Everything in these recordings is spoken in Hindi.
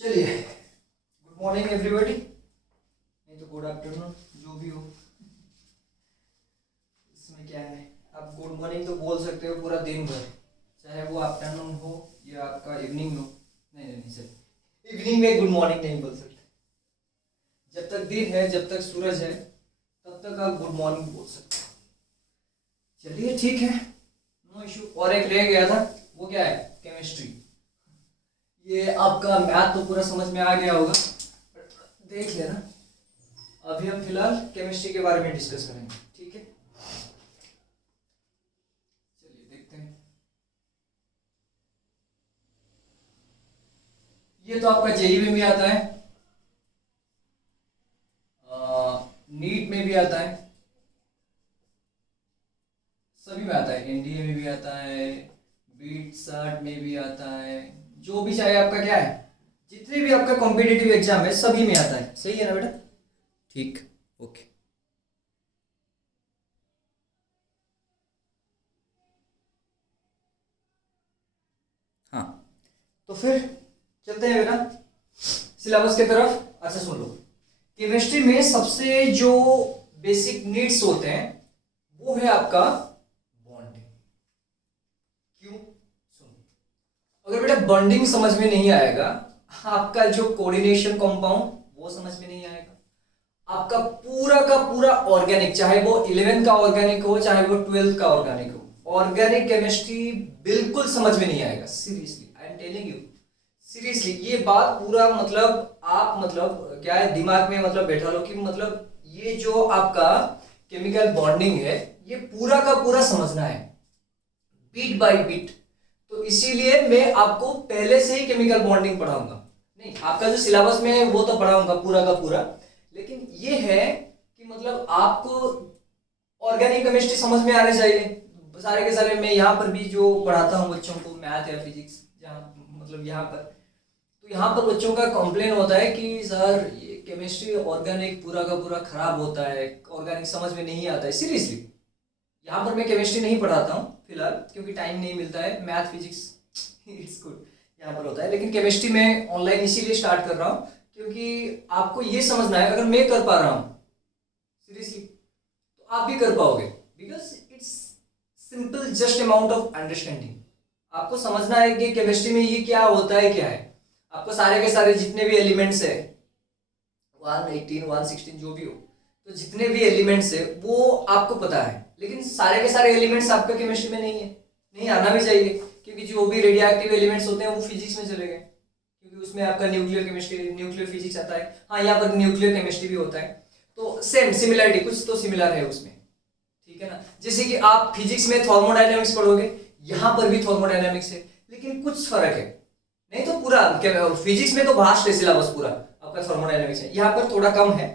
चलिए, गुड मॉर्निंग एवरीबॉडी, नहीं तो गुड आफ्टरनून, जो भी हो। इसमें क्या है, आप गुड मॉर्निंग तो बोल सकते हो पूरा दिन भर, चाहे वो आफ्टरनून हो या आपका इवनिंग हो। नहीं नहीं नहीं सर, इवनिंग में गुड मॉर्निंग नहीं बोल सकते। जब तक दिन है, जब तक सूरज है, तब तक आप गुड मॉर्निंग बोल सकते हो। चलिए ठीक है, नो इशू। और एक रह गया था, वो क्या है, केमिस्ट्री। ये आपका मैथ तो पूरा समझ में आ गया होगा, देख लेना। अभी हम फिलहाल केमिस्ट्री के बारे में डिस्कस करेंगे, ठीक है। चलिए देखते हैं। ये तो आपका जेईई में भी आता है, नीट में भी आता है, सभी में आता है, एनडीए में भी आता है, बीट साट में भी आता है, जो भी चाहे आपका क्या है, जितने भी आपका कॉम्पिटिटिव एग्जाम है सभी में आता है। सही है ना बेटा? ठीक, ओके। हाँ, तो फिर चलते हैं बेटा सिलेबस की तरफ। अच्छा सुन लो, केमिस्ट्री में सबसे जो बेसिक नीड्स होते हैं वो है आपका बॉन्डिंग। क्यों? सुनो, अगर बेटा बॉन्डिंग समझ में नहीं आएगा, आपका जो कोऑर्डिनेशन कंपाउंड वो समझ में नहीं आएगा, आपका पूरा का पूरा ऑर्गेनिक, चाहे वो 11th का ऑर्गेनिक हो चाहे वो 12th का ऑर्गेनिक हो, ऑर्गेनिक केमिस्ट्री बिल्कुल समझ में नहीं आएगा। Seriously I am telling you, seriously ये बात पूरा मतलब आप मतलब क्या है दिमाग में मतलब बैठा लो कि मतलब ये जो आपका केमिकल बॉन्डिंग है ये पूरा का पूरा समझना है, बीट बाय बीट। तो इसीलिए मैं आपको पहले से ही केमिकल बॉन्डिंग पढ़ाऊंगा। नहीं, आपका जो सिलेबस में है वो तो पढ़ाऊंगा पूरा का पूरा, लेकिन ये है कि मतलब आपको ऑर्गेनिक केमिस्ट्री समझ में आने चाहिए सारे के सारे। मैं यहाँ पर भी जो पढ़ाता हूँ बच्चों को मैथ या फिजिक्स, जहाँ मतलब यहाँ पर, तो यहाँ पर बच्चों का कंप्लेन होता है कि सर ये केमिस्ट्री ऑर्गेनिक पूरा का पूरा खराब होता है, ऑर्गेनिक समझ में नहीं आता है। सीरियसली यहाँ पर मैं केमिस्ट्री नहीं पढ़ाता हूँ फिलहाल, क्योंकि टाइम नहीं मिलता है। मैथ फिजिक्स इट्स गुड यहाँ पर होता है, लेकिन केमिस्ट्री में ऑनलाइन इसीलिए स्टार्ट कर रहा हूँ क्योंकि आपको ये समझना है, अगर मैं कर पा रहा हूँ सीरियसली तो आप भी कर पाओगे, because it's simple just amount of understanding. आपको समझना है कि केमिस्ट्री में ये क्या होता है, क्या है। आपको सारे के सारे जितने भी एलिमेंट्स है 118 116 जो भी हो, तो जितने भी एलिमेंट्स है वो आपको पता है, लेकिन सारे के सारे एलिमेंट्स आपका केमिस्ट्री में नहीं है। नहीं आना भी चाहिए, क्योंकि जो भी रेडियो एक्टिव एलिमेंट्स होते हैं वो फिजिक्स में चले गए, क्योंकि उसमें आपका न्यूक्लियर केमिस्ट्री न्यूक्लियर फिजिक्स आता है। हाँ, यहाँ पर न्यूक्लियर केमिस्ट्री भी होता है, तो सेम सिमिलरिटी कुछ तो सिमिलर है उसमें, ठीक है ना। जैसे कि आप फिजिक्स में थर्मोडायनेमिक्स पढ़ोगे, यहाँ पर भी थर्मोडायनेमिक्स है, लेकिन कुछ फर्क है। नहीं तो पूरा फिजिक्स में तो भास्ट है सिलेबस पूरा आपका, थर्मोडायनेमिक्स है, यहाँ पर थोड़ा कम है,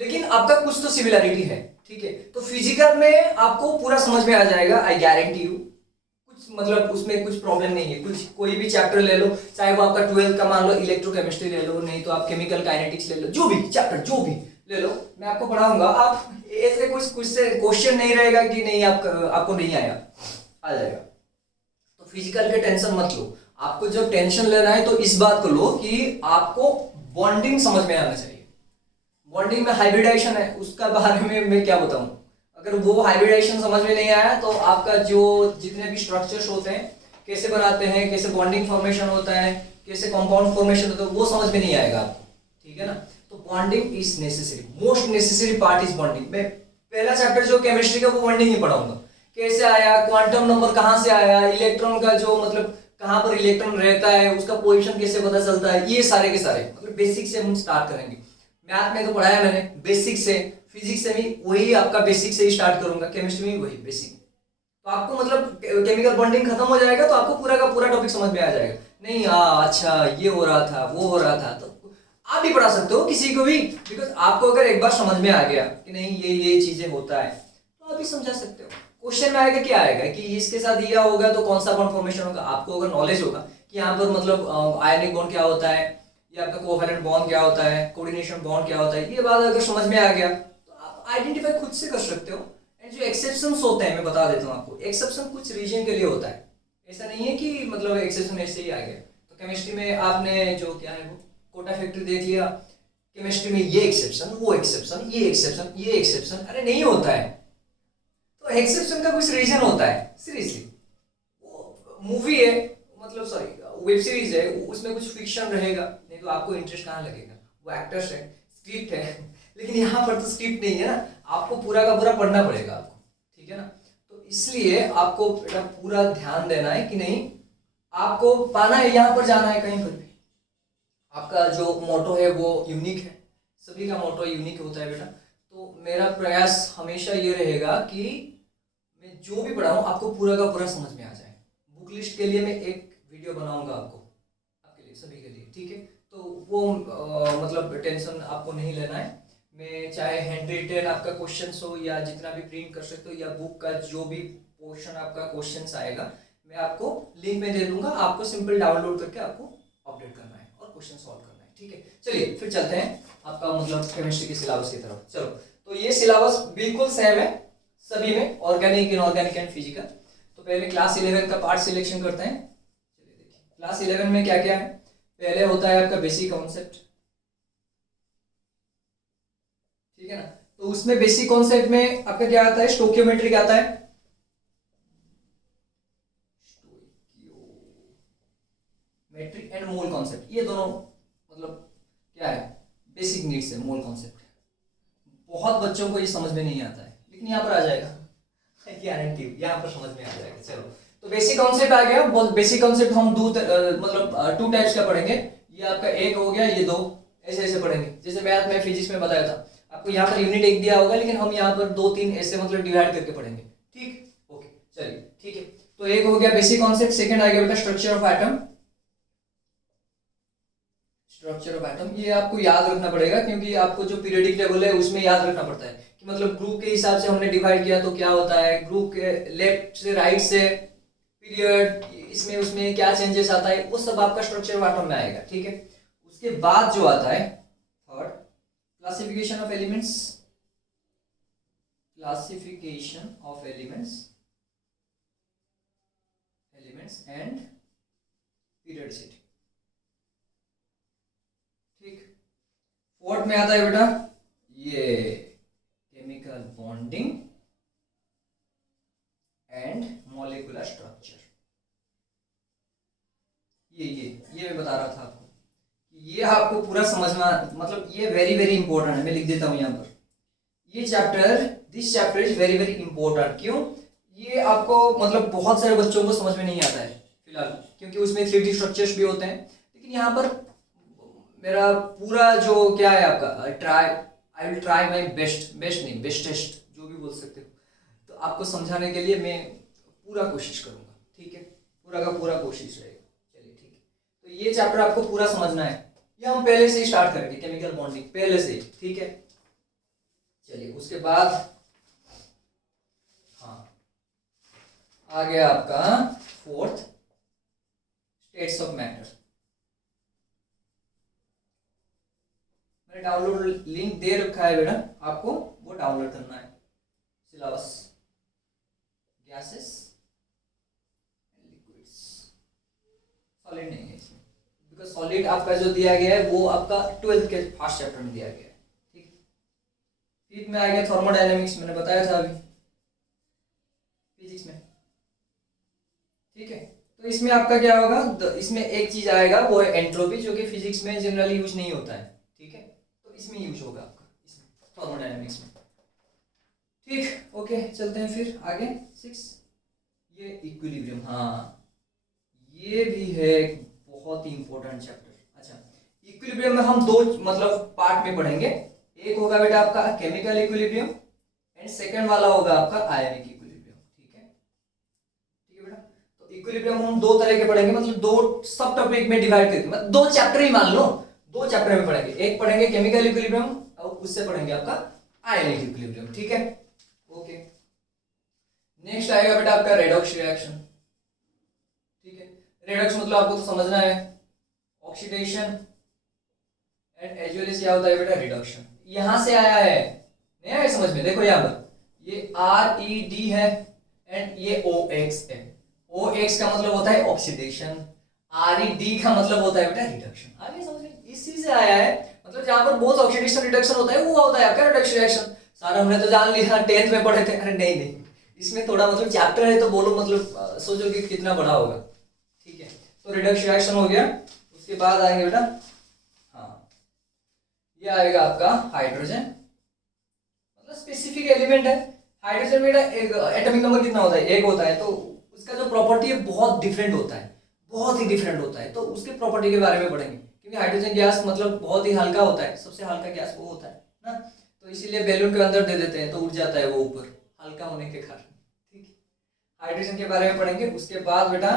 लेकिन आपका कुछ तो सिमिलरिटी है, ठीक है। तो फिजिकल में आपको पूरा समझ में आ जाएगा, आई गारंटी यू। कुछ मतलब उसमें कुछ प्रॉब्लम नहीं है। कुछ कोई भी चैप्टर ले लो, चाहे वो आपका 12th का मान लो इलेक्ट्रोकेमिस्ट्री ले लो, नहीं तो आप केमिकल काइनेटिक्स ले लो, जो भी चैप्टर जो भी ले लो मैं आपको पढ़ाऊंगा। आप ऐसे कुछ से क्वेश्चन नहीं रहेगा कि नहीं आपको नहीं आया, आ जाएगा। तो फिजिकल के टेंशन मत लो। आपको जब टेंशन लेना है तो इस बात को लो कि आपको बॉन्डिंग समझ में आना चाहिए। बॉन्डिंग में हाइब्रिडाइजेशन है, उसका बारे में मैं क्या बताऊं। अगर वो हाइब्रिडाइजेशन समझ में नहीं आया तो आपका जो जितने भी स्ट्रक्चर्स होते हैं, कैसे बनाते हैं, कैसे बॉन्डिंग फॉर्मेशन होता है, कैसे कंपाउंड फॉर्मेशन होता है, वो समझ में नहीं आएगा आपको, ठीक है ना। तो bonding is necessary, most necessary part is bonding. मैं पहला चैप्टर जो केमिस्ट्री का वो बॉन्डिंग ही पढ़ाऊंगा, कैसे आया, क्वांटम नंबर कहाँ से आया, इलेक्ट्रॉन का जो मतलब कहाँ पर इलेक्ट्रॉन रहता है, उसका पोजीशन कैसे पता चलता है, ये सारे के सारे मतलब बेसिक से हम स्टार्ट करेंगे। मैथ में तो पढ़ाया मैंने बेसिक से, फिजिक्स से भी वही आपका बेसिक से ही स्टार्ट करूंगा, केमिस्ट्री में वही बेसिक। तो आपको मतलब केमिकल बॉन्डिंग खत्म हो जाएगा तो आपको पूरा का पूरा टॉपिक समझ में आ जाएगा। नहीं हाँ अच्छा ये हो रहा था वो हो रहा था, तो आप भी पढ़ा सकते हो किसी को भी, बिकॉज आपको अगर एक बार समझ में आ गया कि नहीं ये चीजें होता है तो आप भी समझा सकते हो। क्वेश्चन में आएगा क्या आएगा कि इसके साथ यह होगा तो कौन सा बॉन्ड फॉर्मेशन होगा। आपको अगर नॉलेज होगा कि यहाँ पर मतलब आयनिक बॉन्ड क्या होता है, या आपका कोवैलेंट बॉन्ड क्या होता है, कोऑर्डिनेशन बॉन्ड क्या होता है, ये बात अगर समझ में आ गया तो आप आइडेंटिफाई खुद से कर सकते हो। एंड जो एक्सेप्शंस होते हैं मैं बता देता हूँ आपको, एक्सेप्शन कुछ रीजन के लिए होता है, ऐसा नहीं है कि मतलब एक्सेप्शन ऐसे ही आ गया। तो केमिस्ट्री में आपने जो क्या है वो कोटा फैक्टर देख लिया, केमिस्ट्री में ये एक्सेप्शन, वो एक्सेप्शन, ये एक्सेप्शन, ये एक्सेप्शन, अरे नहीं होता है। तो एक्सेप्शन का कुछ रीजन होता है, सीरियसली। वो मूवी है, मतलब सॉरी वेब सीरीज है, उसमें कुछ फिक्शन रहेगा, नहीं तो आपको इंटरेस्ट कहाँ लगेगा। वो एक्टर्स है, स्क्रिप्ट है, लेकिन यहाँ पर तो स्क्रिप्ट नहीं है ना, आपको पूरा का पूरा पढ़ना पड़ेगा आपको, ठीक है ना। तो इसलिए आपको बेटा पूरा ध्यान देना है कि नहीं, आपको पाना है, यहाँ पर जाना है कहीं पर भी। आपका जो मोटो है वो यूनिक है, सभी का मोटो यूनिक होता है बेटा। तो मेरा प्रयास हमेशा ये रहेगा कि मैं जो भी पढ़ाऊँ आपको पूरा का पूरा समझ में आ जाए। बुक लिस्ट के लिए मैं एक वीडियो बनाऊंगा आपके लिए, सभी के लिए, ठीक है। तो वो मतलब टेंशन आपको नहीं लेना है। मैं चाहे हैंड रिटेन आपका क्वेश्चन हो या जितना भी प्रिंट कर सकते हो, या बुक का जो भी पोर्शन आपका क्वेश्चन आएगा मैं आपको लिंक में दे दूंगा, आपको सिंपल डाउनलोड करके आपको अपडेट करना है और क्वेश्चन सॉल्व करना है, ठीक है। चलिए फिर चलते हैं आपका मतलब केमिस्ट्री के सिलेबस की तरफ। चलो, तो ये सिलेबस बिल्कुल सेम है सभी में, ऑर्गेनिक, इनऑर्गेनिक एंड फिजिकल। तो पहले क्लास 11 का पार्ट सिलेक्शन करते हैं। चलिए देखिए क्लास 11 में क्या क्या है। पहले होता है आपका बेसिक कॉन्सेप्ट, ठीक है ना। तो उसमें बेसिक कॉन्सेप्ट में आपका क्या आता है, स्टोकियोमेट्री क्या आता है, स्टोकियोमेट्री एंड मोल कॉन्सेप्ट। ये दोनों मतलब क्या है, बेसिक नीड्स है। मोल कॉन्सेप्ट बहुत बच्चों को ये समझ में नहीं आता है, लेकिन यहाँ पर आ जाएगा, गारंटी, यहाँ पर समझ में आ जाएगा। चलो, तो बेसिक कॉन्सेप्ट आ गया। बेसिक कॉन्सेप्ट हम मतलब 2 टाइप्स का पढ़ेंगे। ये आपका एक हो गया, ये 2, ऐसे ऐसे पढ़ेंगे। जैसे मैथ में फिजिक्स में बताया था आपको, यहाँ पर यूनिट 1 दिया होगा, लेकिन हम यहाँ पर 2 3 ऐसे मतलब डिवाइड करके पढ़ेंगे, ठीक, ओके। चलिए ठीक है, तो एक हो गया बेसिक कॉन्सेप्ट। सेकंड आ गया बेटा structure of atom. Structure of atom ये आपको याद रखना पड़ेगा, क्योंकि आपको जो पीरियोडिक टेबल है उसमें याद रखना पड़ता है कि मतलब ग्रुप के हिसाब से हमने डिवाइड किया तो क्या होता है, ग्रुप के लेफ्ट से राइट से पीरियड, इसमें उसमें क्या चेंजेस आता है, वो सब आपका स्ट्रक्चर ऑफ एटम में आएगा, ठीक है। उसके बाद जो आता है third, classification of elements. Classification of elements and periodicity, ठीक। फोर्थ में आता है बेटा ये chemical bonding and molecular structure. ये मैं बता रहा था आपको, ये आपको पूरा समझना, मतलब ये वेरी वेरी इंपॉर्टेंट है। मैं लिख देता हूं यहाँ पर, ये chapter, this chapter is very very important. क्यों, ये आपको मतलब बहुत सारे बच्चों को समझ में नहीं आता है फिलहाल, क्योंकि उसमें 3D स्ट्रक्चर्स भी होते हैं। लेकिन यहाँ पर मेरा पूरा जो क्या है आपका I will try my best, नहीं बेस्टेस्ट, जो भी बोल सकते हो, तो आपको समझाने के लिए मैं पूरा कोशिश करूंगा, ठीक है। पूरा का पूरा कोशिश रहेगा। चलिए ठीक है, तो ये चैप्टर आपको पूरा समझना है। ये हम पहले से ही स्टार्ट करेंगे, केमिकल बॉन्डिंग पहले से ही, ठीक है। चलिए उसके बाद हाँ आ गया आपका फोर्थ, स्टेट्स ऑफ मैटर। मैंने डाउनलोड लिंक दे रखा है बेटा, आपको वो डाउनलोड करना है। Syllabus, gases and liquids, solid नहीं है इसमें, बिकॉज सॉलिड आपका जो दिया गया है वो आपका 12th के फर्स्ट चैप्टर में दिया गया है, ठीक। फिफ्थ में आ गया थर्मोडायनेमिक्स, मैंने बताया था अभी फिजिक्स में, ठीक है। तो इसमें आपका क्या होगा, इसमें एक चीज आएगा वो है एंट्रोपी, जो कि फिजिक्स में जनरली यूज नहीं होता है, ठीक है। तो इसमें यूज होगा आपका, इसमें थर्मोडायनेमिक्स में, ठीक। ओके चलते हैं फिर आगे। 6 ये इक्विलिब्रियम, हाँ ये भी है एक बहुत ही इंपॉर्टेंट चैप्टर। अच्छा, इक्विलिब्रियम में हम 2 मतलब पार्ट में पढ़ेंगे। एक होगा बेटा आपका केमिकल इक्विलिब्रियम एंड सेकंड वाला होगा आपका आयनिक इक्विलिब्रियम, ठीक है, ठीक है बेटा। तो इक्विलिब्रियम हम 2 तरह के पढ़ेंगे, मतलब 2 सब टॉपिक में डिवाइड करके, मतलब 2 चैप्टर ही मान लो, 2 चैप्टर में पढ़ेंगे। एक पढ़ेंगे केमिकल इक्विलिब्रियम और उससे पढ़ेंगे आपका आयनिक इक्विलिब्रियम, ठीक है, ओके। नेक्स्ट आएगा बेटा आपका रेडॉक्स रिएक्शन, ठीक है। रेडॉक्स मतलब आपको तो समझना है, oxidation and as well as क्या होता है बेटा रिडक्शन। यहां से आया है, नहीं आया समझ में, देखो यहाँ पर ये RED है एंड ये OX है। OX का मतलब होता है ऑक्सीडेशन, RED का मतलब होता है बेटा रिडक्शन। आगे समझ में इसी से आया है, मतलब जहां पर बोथ ऑक्सीडेशन रिडक्शन होता है वो होता है आपका रिडक्शन रिएक्शन। सारा हमने तो जान लिया, 10th में पढ़े थे। अरे नहीं नहीं, इसमें थोड़ा मतलब चैप्टर है तो बोलो, मतलब सोचो कि कितना बड़ा होगा। ठीक है, तो रिडक्शन रिएक्शन हो गया। उसके बाद आएंगे बेटा, हाँ ये आएगा आपका हाइड्रोजन, मतलब स्पेसिफिक एलिमेंट है। हाइड्रोजन बेटा एटॉमिक नंबर कितना होता है? 1 होता है। तो उसका जो प्रॉपर्टी है बहुत डिफरेंट होता है, बहुत ही डिफरेंट होता है। तो उसके प्रॉपर्टी के बारे में पढ़ेंगे, क्योंकि हाइड्रोजन गैस मतलब बहुत ही हल्का होता है, सबसे हल्का गैस वो होता है ना। तो इसीलिए बैलून के अंदर दे देते हैं तो उड़ जाता है वो ऊपर, हल्का होने के कारण। ठीक है, हाइड्रोजन के बारे में पढ़ेंगे। उसके बाद बेटा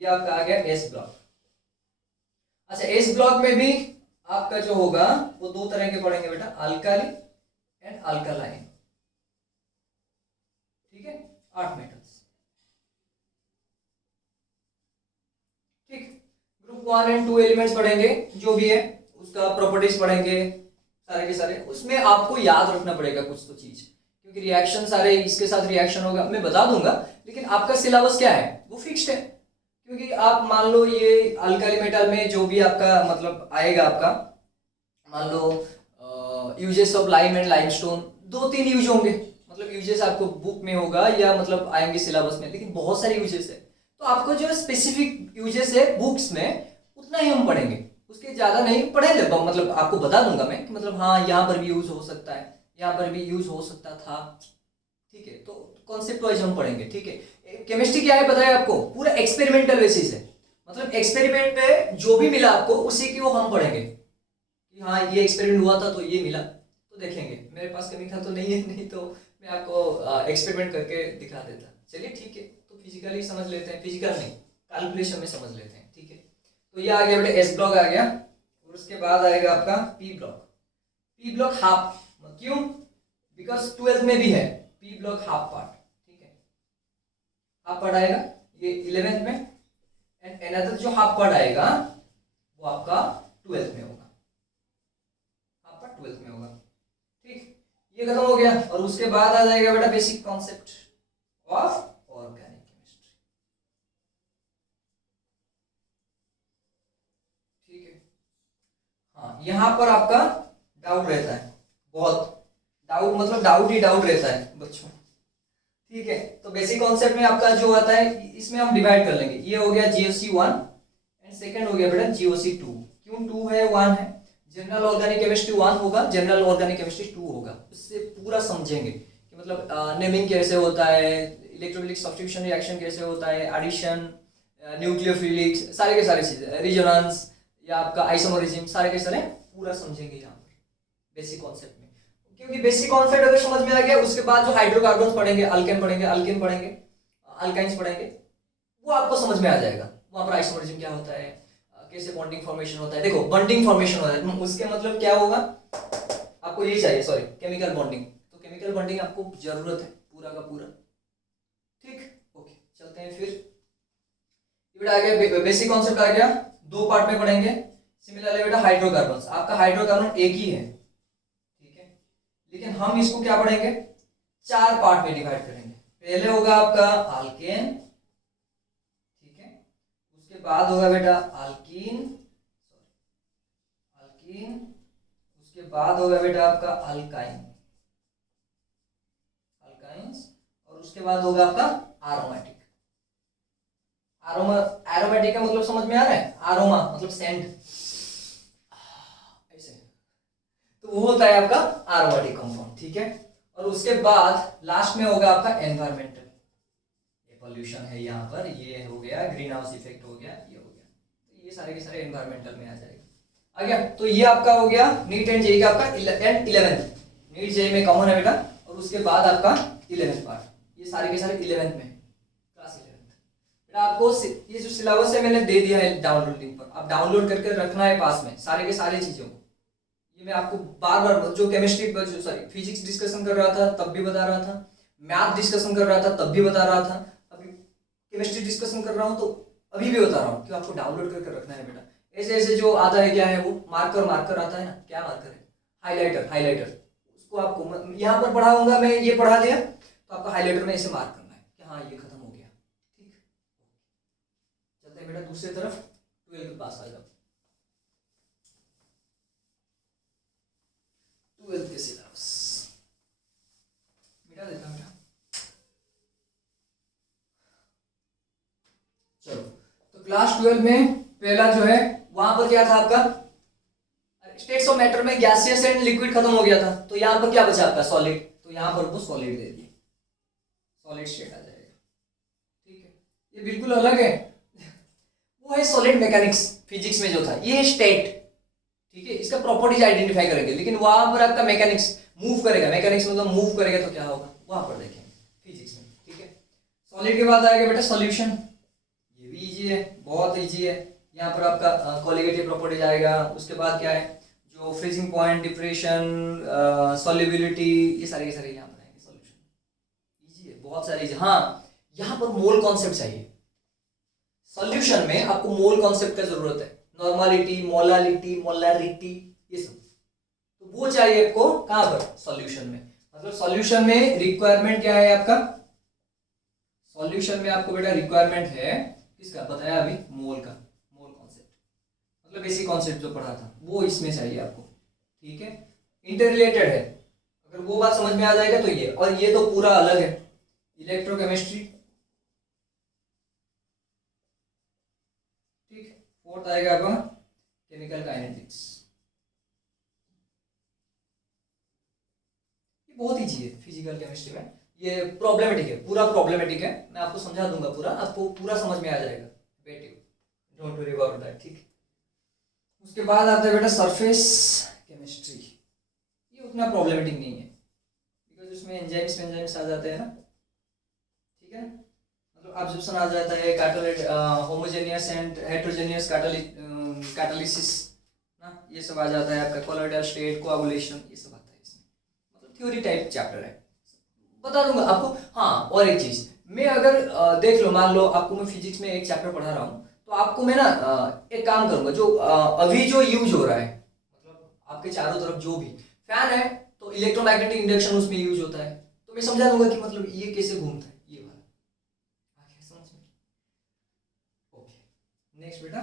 ये आपका आ गया एस ब्लॉक। अच्छा, एस ब्लॉक में भी आपका जो होगा वो 2 तरह के पढ़ेंगे बेटा, अल्काली एंड अल्कालाइन। ठीक है, 8 मेटल्स। ठीक, ग्रुप 1 एंड 2 एलिमेंट्स पढ़ेंगे, जो भी है उसका प्रॉपर्टीज पढ़ेंगे सारे के सारे। उसमें आपको याद रखना पड़ेगा कुछ तो चीज, क्योंकि रिएक्शन सारे इसके साथ रिएक्शन होगा, मैं बता दूंगा, लेकिन आपका सिलेबस क्या है वो फिक्स्ड है। क्योंकि आप मान लो ये अल्काली मेटल में जो भी आपका मतलब आएगा, आपका मान लो uses of lime and limestone, 2-3 use होंगे। मतलब यूजेस आपको बुक में होगा या मतलब आएंगे सिलेबस में, लेकिन बहुत सारे यूजेस है। तो आपको जो स्पेसिफिक यूजेस है बुक्स में उतना ही हम पढ़ेंगे, उसके ज्यादा नहीं पढ़ेंगे। मतलब आपको बता दूंगा मैं कि मतलब हाँ यहाँ पर भी यूज हो सकता है, यहाँ पर भी यूज हो सकता था। ठीक है, तो कॉन्सेप्ट वाइज हम पढ़ेंगे। ठीक है, केमिस्ट्री क्या है पता है आपको? पूरा एक्सपेरिमेंटल बेसिस है, मतलब एक्सपेरिमेंट में जो भी मिला आपको उसी की वो हम पढ़ेंगे कि हाँ ये एक्सपेरिमेंट हुआ था तो ये मिला, तो देखेंगे। मेरे पास केमिकल तो नहीं है, नहीं तो मैं आपको एक्सपेरिमेंट करके दिखा देता। चलिए ठीक है, तो फिजिकली समझ लेते हैं, फिजिकल नहीं कैलकुलेशन में समझ लेते हैं। ठीक है, तो ये आ गया बेटा एस ब्लॉक आ गया। और उसके बाद आएगा आपका P block. P block half, क्यों? बिकॉज 12th में भी है पी ब्लॉक हाफ पार्ट। ठीक है, हाफ पार्ट आएगा ये 11th में, एंड अनदर जो हाफ पार्ट आएगा वो आपका 12th में होगा, हाफ पार्ट 12th में होगा। ठीक, ये खत्म हो गया। और उसके बाद आ जाएगा बेटा basic concept of organic chemistry. ठीक है, हाँ यहां पर आपका डाउट रहता है, बहुत डाउट, मतलब डाउट ही डाउट रहता है बच्चों। ठीक है, तो बेसिक कॉन्सेप्ट में आपका जो आता है इसमें हम डिवाइड कर लेंगे। ये हो गया GOC1 एंड सेकंड हो गया बेटा GOC2। क्यों 2 है 1 है? जनरल ऑर्गेनिक केमिस्ट्री 1 होगा, जनरल ऑर्गेनिक केमिस्ट्री 2 होगा। उससे पूरा समझेंगे कि मतलब नेमिंग कैसे होता है, इलेक्ट्रोफिलिक सब्स्टिट्यूशन रिएक्शन कैसे होता है, एडिशन, न्यूक्लियोफिलिक्स, सारे के सारे चीजें, रेजोनेंस या आपका आइसोमरिज्म, सारे के सारे पूरा समझेंगे यहाँ पर बेसिक कॉन्सेप्ट में। क्योंकि बेसिक कॉन्सेप्ट अगर समझ में आ गया, उसके बाद जो हाइड्रोकार्बन्स पढ़ेंगे, अल्केन पढ़ेंगे, अल्किन पढ़ेंगे, अल्काइंस पढ़ेंगे, वो आपको समझ में आ जाएगा। वहां पर आइसोमरिज्म क्या होता है, कैसे बॉन्डिंग फॉर्मेशन होता है। देखो बॉन्डिंग फॉर्मेशन होता है, उसके मतलब क्या होगा आपको यही चाहिए, सॉरी केमिकल बॉन्डिंग। तो केमिकल बॉन्डिंग आपको जरूरत है पूरा का पूरा। ठीक, ओके चलते हैं फिर। बेटा आ गया बेसिक कॉन्सेप्ट आ गया, 2 पार्ट में पढ़ेंगे। सिमिलरली बेटा हाइड्रोकार्बन्स, आपका हाइड्रोकार्बन एक ही है, लेकिन हम इसको क्या पढ़ेंगे 4 पार्ट में डिवाइड करेंगे। पहले होगा आपका अल्केन, ठीक है, उसके बाद होगा बेटा अल्कीन, अल्कीन, उसके बाद होगा बेटा आपका अल्काइन, अल्काइंस, और उसके बाद होगा आपका एरोमेटिक। एरोमेटिक का मतलब समझ में आ रहा है? आरोमा मतलब सेंट, ऐसे तो वो होता है आपका एरोमेटिक कंपाउंड। ठीक है, और उसके बाद लास्ट में होगा आपका एनवायरमेंटल, ये पोल्यूशन है यहाँ पर, ये हो गया ग्रीन हाउस इफेक्ट हो गया, ये हो गया, तो ये सारे के सारे एनवायरमेंटल में आ जाएगा। आ गया, तो ये आपका हो गया नीट एंड जेई का आपका 11th, नीट जेई में कॉमन है बेटा। और उसके बाद आपका 11th पार्ट, ये सारे के सारे 11th में, क्लास 11th। बेटा आपको ये जो सिलेबस है मैंने दे दिया है डाउनलोड लिंक पर, आप डाउनलोड करके रखना है पास में सारे के सारे चीजों को। ये मैं आपको बार बार जो केमिस्ट्री पर जो सॉरी फिजिक्स डिस्कशन कर रहा था तब भी बता रहा था, मैथ डिस्कशन कर रहा था तब भी बता रहा था, अभी केमिस्ट्री डिस्कशन कर रहा हूँ तो अभी भी बता रहा हूँ कि आपको डाउनलोड करके रखना है बेटा। ऐसे ऐसे जो आता है क्या है वो मार्कर, मार्कर आता है ना, क्या मार्कर है? हाइलाइटर, हाइलाइटर, उसको आपको यहाँ पर पढ़ाऊंगा मैं, ये पढ़ा दिया तो आपका हाइलाइटर में ऐसे मार्क करना है कि हाँ ये खत्म हो गया। ठीक, चलते हैं बेटा दूसरी तरफ। 12th पास आ जाओ, 12th के सिलेबस मिटा देता हूँ। चलो, तो क्लास 12 में पहला जो है वहां पर क्या था आपका, स्टेट्स ऑफ मैटर में गैसियस एंड लिक्विड खत्म हो गया था, तो यहाँ पर क्या बचा आपका सॉलिड, तो यहाँ पर वो सॉलिड दे दिए, सॉलिड स्टेट आ जाएगा। ठीक है, ये बिल्कुल अलग है, वो है सॉलिड मैकेनिक्स फिजिक्स में जो था, ये स्टेट। ठीक है, इसका प्रॉपर्टीज आइडेंटिफाई करेंगे, लेकिन वहां पर आपका मैकेनिक्स मूव करेगा, मैकेनिक्स मतलब मूव करेगा तो क्या होगा वहां पर देखेंगे फिजिक्स में। ठीक है, सॉलिड के बाद आएगा बेटा सॉल्यूशन, ये भी इजी है, बहुत इजी है। यहाँ पर आपका कोलिगेटिव प्रॉपर्टीज आएगा, उसके बाद क्या है जो फ्रीजिंग पॉइंट, डिप्रेशन, सॉल्युबिलिटी, ये सारे के सारे यहाँ पर आएंगे। सॉल्यूशन इजी है, बहुत सारे इजी। हाँ, यहाँ पर मोल कॉन्सेप्ट चाहिए, सॉल्यूशन में आपको मोल कॉन्सेप्ट का जरूरत है, नॉर्मालिटी, मोलालिटी, मोलारिटी, ये सब, तो वो चाहिए आपको कहां पर, सॉल्यूशन में। मतलब सॉल्यूशन में रिक्वायरमेंट क्या है आपका, सॉल्यूशन में आपको बेटा रिक्वायरमेंट है किसका, बताया अभी, मोल का, मोल कॉन्सेप्ट, मतलब बेसिक कॉन्सेप्ट जो पढ़ा था वो इसमें चाहिए आपको। ठीक है, इंटर रिलेटेड है, अगर वो बात समझ में आ जाएगा तो ये, और ये तो पूरा अलग है, इलेक्ट्रोकेमिस्ट्री। ठीक, फोर्थ आएगा आपका केमिकल काइनेटिक्स, ये बहुत इजी है फिजिकल केमिस्ट्री में, ये प्रॉब्लमेटिक है, पूरा प्रॉब्लमेटिक है, मैं आपको समझा दूंगा पूरा, आपको पूरा समझ में आ जाएगा, डोंट वरी अबाउट दैट। ठीक, उसके बाद आता है बेटा सरफेस केमिस्ट्री, ये उतना प्रॉब्लमेटिक नहीं है, बिकॉज उसमें एंजाइम्स आ जाते हैं ना। ठीक है, मतलब ऑब्जर्वेशन आ जाता है, कैटालिट, होमोजेनियस एंड हेटेरोजेनियस कैटालिसिस ना, ये सब आ जाता है आपका, कोलोइडल स्टेट, कोआगुलेशन, ये सब आता है इसमें, मतलब थ्योरी टाइप चैप्टर है, बता दूंगा आपको। हाँ, और एक चीज, मैं अगर देख लो, मान लो आपको मैं फिजिक्स में एक चैप्टर पढ़ा रहा हूँ, तो आपको मैं ना एक काम करूंगा, जो अभी जो यूज हो रहा है, मतलब आपके चारों तरफ जो भी फैन है, तो इलेक्ट्रोमैग्नेटिक इंडक्शन उसमें यूज होता है, तो मैं समझा दूंगा कि मतलब ये कैसे घूमता है, ये वाला आ गया समझ में। ओके, नेक्स्ट बेटा,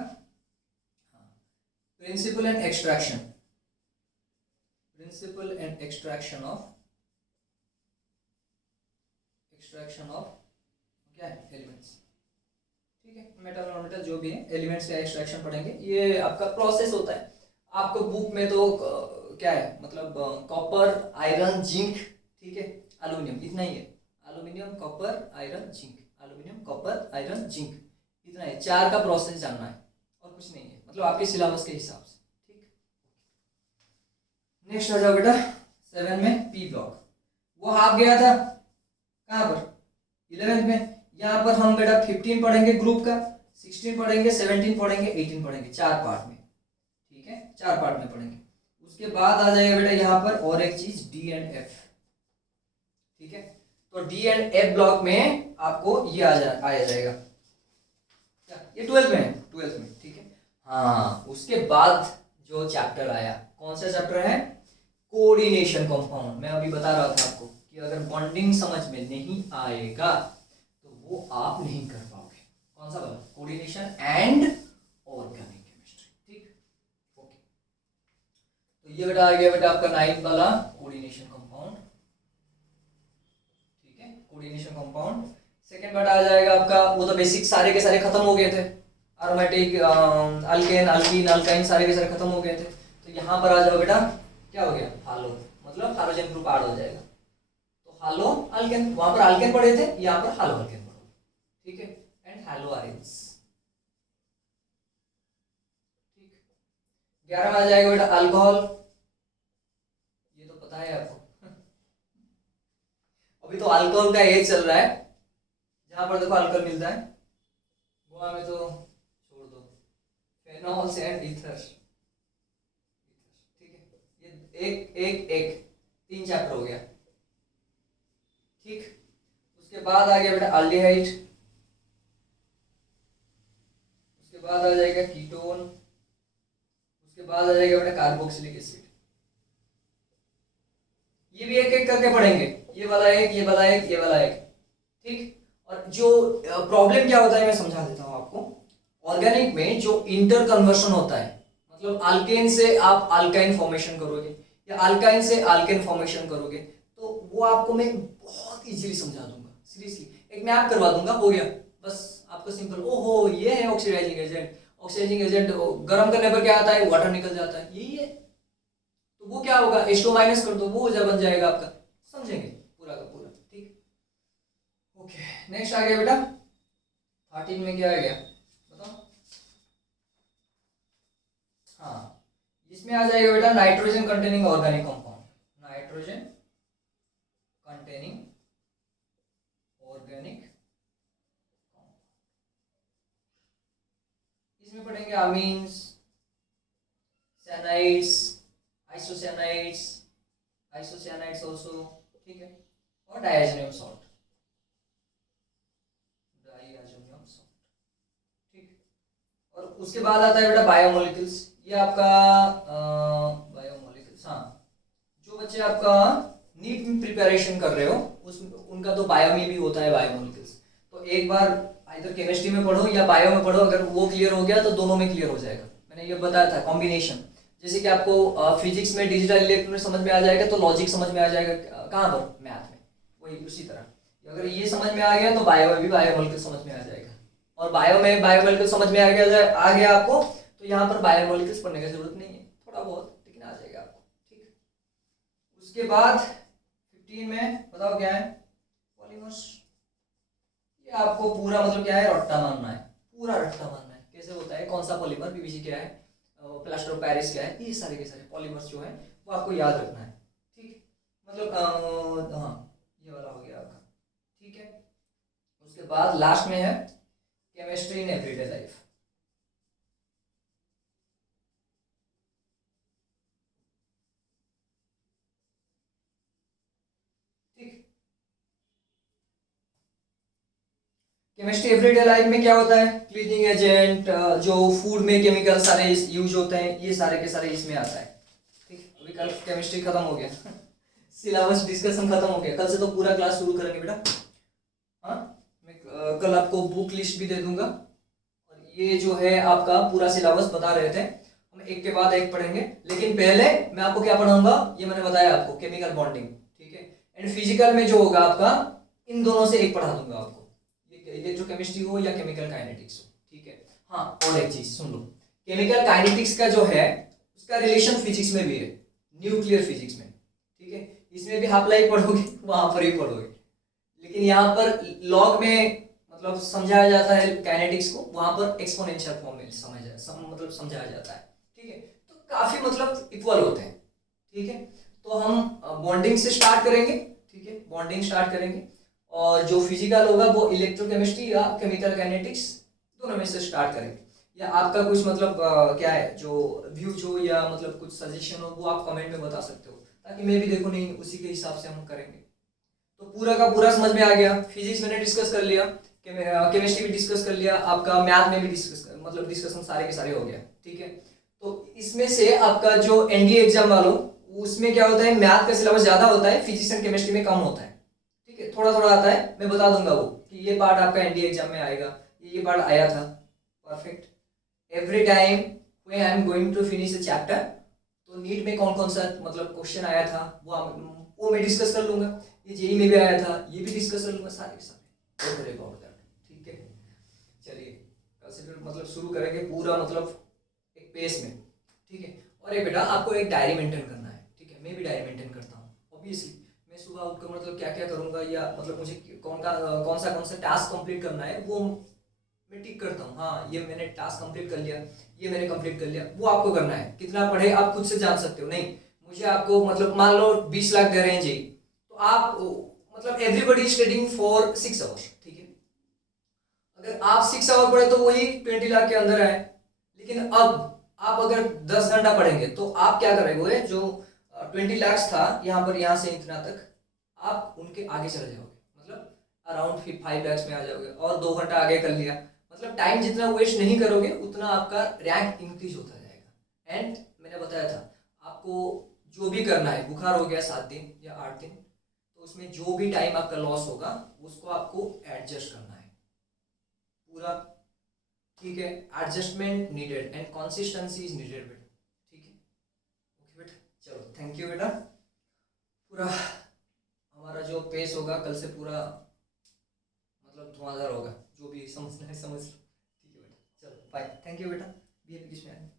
principle and extraction, principle and extraction of क्या है, एलिमेंट्स। ठीक है, मेटल और मेटल जो भी है, एलिमेंट्स का एक्सट्रैक्शन पढ़ेंगे, ये आपका प्रोसेस होता है। आपको बुक में तो क्या है, मतलब कॉपर, आयरन, जिंक, ठीक है, एल्यूमिनियम, इतना ही है, aluminium, copper, iron, zinc, aluminium, copper, iron, zinc, इतना है, चार का प्रोसेस जानना है और कुछ नहीं है, मतलब आपके सिलेबस के हिसाब से। ठीक, नेक्स्ट आ जाओ बेटा 7 में पी ब्लॉक, वो हाफ गया था कहां पर, 11th में। यहाँ पर हम बेटा 15 पढ़ेंगे ग्रुप का, 16 पढ़ेंगे, 17 पढ़ेंगे, 18 पढ़ेंगे, 4 पार्ट में। ठीक है, 4 पार्ट में पढ़ेंगे। उसके बाद आ जाएगा बेटा यहाँ पर और एक चीज, डी एंड एफ। ठीक है, तो डी एंड एफ ब्लॉक में आपको ये आया जाएगा क्या, ये 12th में है, 12th में। ठीक है, हाँ, उसके बाद जो चैप्टर आया, कौन सा चैप्टर है, कोऑर्डिनेशन कंपाउंड। मैं अभी बता रहा था आपको कि अगर बॉन्डिंग समझ में नहीं आएगा तो वो आप नहीं कर पाओगे। कौन सा वाला, कोऑर्डिनेशन एंड ऑर्गेनिक केमिस्ट्री। ठीक, ओके, तो ये बेटा आ गया बेटा आपका 9th वाला कोऑर्डिनेशन कंपाउंड। ठीक है, कोऑर्डिनेशन कंपाउंड। सेकंड बेटा आ जाएगा आपका, वो तो बेसिक सारे के सारे खत्म हो गए थे, एरोमेटिक, अल्केन, अल्कीन, अल्काइन, सारे के सारे खत्म हो गए थे। तो यहाँ पर आ जाओ बेटा, क्या हो गया, हालो, मतलब हाइड्रोजन ग्रुप ऐड हो जाएगा, तो हालो अल्केन, वहां पर अल्केन पढ़े थे, यहाँ पर हालो अल्केन पढ़ो। ठीक है, एंड हालो आरेन्स। ठीक, 11 में आ जाएगा बेटा अल्कोहल, ये तो पता है आपको अभी तो अल्कोहल का एज चल रहा है, जहां पर देखो अल्कोहल मिलता है, गोवा में तो छोड़ दो, फेनॉल्स एंड ईथर। ठीक है, ये एक 3 चैप्टर हो गया। ठीक, उसके बाद आ गया बेटा अल्डिहाइड, उसके बाद आ जाएगा कीटोन, उसके बाद आ जाएगा बेटा कार्बोक्सिलिक एसिड। ये भी एक एक करके पढ़ेंगे, ये वाला एक, ये वाला एक, ये वाला एक। ठीक, और जो प्रॉब्लम क्या होता है मैं समझा देता हूं आपको। ऑर्गेनिक में जो इंटर कन्वर्शन होता है, मतलब अल्केन से आप अल्काइन फॉर्मेशन करोगे या अल्काइन से अल्केन फॉर्मेशन करोगे, तो वो आपको मैं बहुत इजीली समझा दूंगा। सीरियसली एक मैप करवा दूंगा, हो गया बस आपको सिंपल। ओहो ये है ऑक्सीडाइजिंग एजेंट, ऑक्सीडाइजिंग एजेंट गर्म करने पर क्या आता है, वाटर निकल जाता है, यही है। तो वो क्या होगा, H2 माइनस कर दो, वो हो बन जाएगा आपका। समझेंगे पूरा का पूरा, ठीक। ओके नेक्स्ट आ गया बेटा 13 में क्या आ गया बताओ। हाँ इसमें आ जाएगा बेटा nitrogen containing organic compound, nitrogen containing organic. इसमें पढ़ेंगे अमीन्स, सैनाइड्स, आइसोसैनाइड्स, आइसोसैनाइड्स आल्सो, ठीक है, और डायज़ोनियम सॉल्ट, डायज़ोनियम सॉल्ट, ठीक। और उसके बाद आता है बेटा बायोमोलिक्यूल्स। ये आपका बायोमोलिक्यूल्स, हाँ जो बच्चे आपका नीट में प्रिपरेशन कर रहे हो उस उनका तो बायो में भी होता है बायोमोलिक्यूल्स। तो एक बार इधर केमिस्ट्री में पढ़ो या बायो में पढ़ो, अगर वो क्लियर हो गया तो दोनों में क्लियर हो जाएगा। मैंने ये बताया था कॉम्बिनेशन, जैसे कि आपको फिजिक्स में डिजिटल इलेक्ट्रॉनिक समझ में आ जाएगा तो लॉजिक समझ में आ जाएगा कहाँ पर, मैथ में। वही उसी तरह अगर ये समझ में आ गया तो बायो में भी बायोमोलिक्यूल समझ में आ जाएगा। और बायो में बायोमोलिक्यूल समझ में आ गया आपको, तो यहाँ पर बायोमोलिक्यूल्स पढ़ने की जरूरत नहीं है, थोड़ा बहुत लेकिन आ जाएगा आपको, ठीक। उसके बाद 15 में बताओ क्या है, पॉलीमर्स। ये आपको पूरा मतलब क्या है, रट्टा मारना है, पूरा रट्टा मारना है कैसे होता है, कौन सा पॉलीमर, पीवीसी क्या है, प्लास्टर ऑफ पेरिस क्या है, ये सारे के सारे पॉलीमर्स जो है वो आपको याद रखना है, ठीक। मतलब हाँ ये वाला हो गया आपका, ठीक है। उसके बाद लास्ट में है chemistry in everyday life. Chemistry everyday life में क्या होता है, क्लीनिंग एजेंट, जो फूड में केमिकल सारे यूज होते हैं, ये सारे के सारे इसमें आता है, ठीक। अभी कल केमिस्ट्री खत्म हो गया सिलेबस डिस्कशन खत्म हो गया, कल से तो पूरा क्लास शुरू करेंगे बेटा। हाँ मैं कल आपको बुक लिस्ट भी दे दूंगा, और ये जो है आपका पूरा सिलेबस बता रहे थे, हम एक के बाद एक पढ़ेंगे। लेकिन पहले मैं आपको क्या पढ़ाऊंगा, ये मैंने बताया आपको, केमिकल बॉन्डिंग, ठीक है। एंड फिजिकल में जो होगा आपका, इन दोनों से एक पढ़ा दूंगा आपको, इलेक्ट्रोकेमिस्ट्री हो या केमिकल काइनेटिक्स हो, ठीक है। हाँ और एक चीज सुन लो, केमिकल काइनेटिक्स का जो है उसका रिलेशन फिजिक्स में भी है, न्यूक्लियर फिजिक्स में, ठीक है। इसमें भी हाफ लाइफ पढ़ोगे, वहां पर ही पढ़ोगे, लेकिन यहाँ पर लॉग में मतलब समझाया जाता है काइनेटिक्स को, वहां पर एक्सपोनेंशियल फॉर्म में मतलब समझाया जाता है, ठीक है। तो काफी मतलब इक्वल होते हैं, ठीक है। तो हम बॉन्डिंग से स्टार्ट करेंगे, ठीक है, बॉन्डिंग स्टार्ट करेंगे, और जो फिजिकल होगा वो इलेक्ट्रोकेमिस्ट्री या केमिकल काइनेटिक्स दोनों में से स्टार्ट करेंगे। या आपका कुछ मतलब क्या है जो व्यूज हो या मतलब कुछ सजेशन हो, वो आप कमेंट में बता सकते हो, ताकि मैं भी देखूं, नहीं उसी के हिसाब से हम करेंगे। तो पूरा का पूरा समझ में आ गया, फिजिक्स मैंने डिस्कस कर लिया, केमिस्ट्री भी डिस्कस कर लिया, आपका मैथ में भी मतलब डिस्कशन सारे के सारे हो गया, ठीक है। तो इसमें से आपका जो एनडीए एग्जाम वालों, उसमें क्या होता है, मैथ का सिलेबस ज्यादा होता है, फिजिक्स एंड केमिस्ट्री में कम होता है, ठीक है। थोड़ा थोड़ा आता है, मैं बता दूंगा वो कि ये पार्ट आपका एनडीए एग्जाम में आएगा, ये पार्ट आया था, perfect. Every time when I am going to finish a chapter, तो नीट में कौन कौन सा मतलब क्वेश्चन आया था वो मैं डिस्कस कर लूंगा, ये जेई में भी आया था, ये भी डिस्कस कर लूंगा, सारे के सारे अबाउट दैट, ठीक है। चलिए कल से फिर मतलब शुरू करेंगे पूरा मतलब एक पेस में, ठीक है। और एक बेटा आपको एक डायरी मेंटेन करना है, ठीक है, मैं भी डायरी मेंटेन करता हूँ ऑब्वियसली। मैं सुबह उठकर मतलब क्या क्या करूंगा, या मतलब मुझे कौन सा टास्क कंप्लीट करना है, वो मैं टिक करता हूँ, हाँ ये मैंने टास्क कंप्लीट कर लिया, ये मैंने कंप्लीट कर लिया। वो आपको करना है, कितना पढ़े आप खुद से जान सकते हो, नहीं मुझे आपको मतलब मान लो 20 लाख दे रहे हैं जी, तो आप मतलब एवरीबडी स्टडिंग फॉर 6 आवर्स, ठीक है। अगर आप 6 आवर पढ़े तो वही 20 लाख के अंदर है। लेकिन अब आप अगर 10 घंटा पढ़ेंगे तो आप क्या करेंगे, जो 20 लाख था यहाँ पर, यहाँ से इतना तक आप उनके आगे चले जाओगे, मतलब अराउंड 5 लाख में आ जाओगे, और 2 घंटा आगे कर लिया, मतलब टाइम जितना वेस्ट नहीं करोगे उतना आपका रैंक इंक्रीज होता जाएगा। एंड मैंने बताया था आपको जो भी करना है, बुखार हो गया 7 दिन या 8 दिन, तो उसमें जो भी टाइम आपका लॉस होगा उसको आपको एडजस्ट करना है पूरा। ठीक है, adjustment needed and consistency is needed बेटा, ठीक है। ओके बेटा, चलो थैंक यू बेटा। पूरा हमारा जो पेस होगा कल से पूरा मतलब धुआंधार होगा, जो भी समझना है समझ लो, ठीक है बेटा, चलो बाय, थैंक यू बेटा, बी किसमें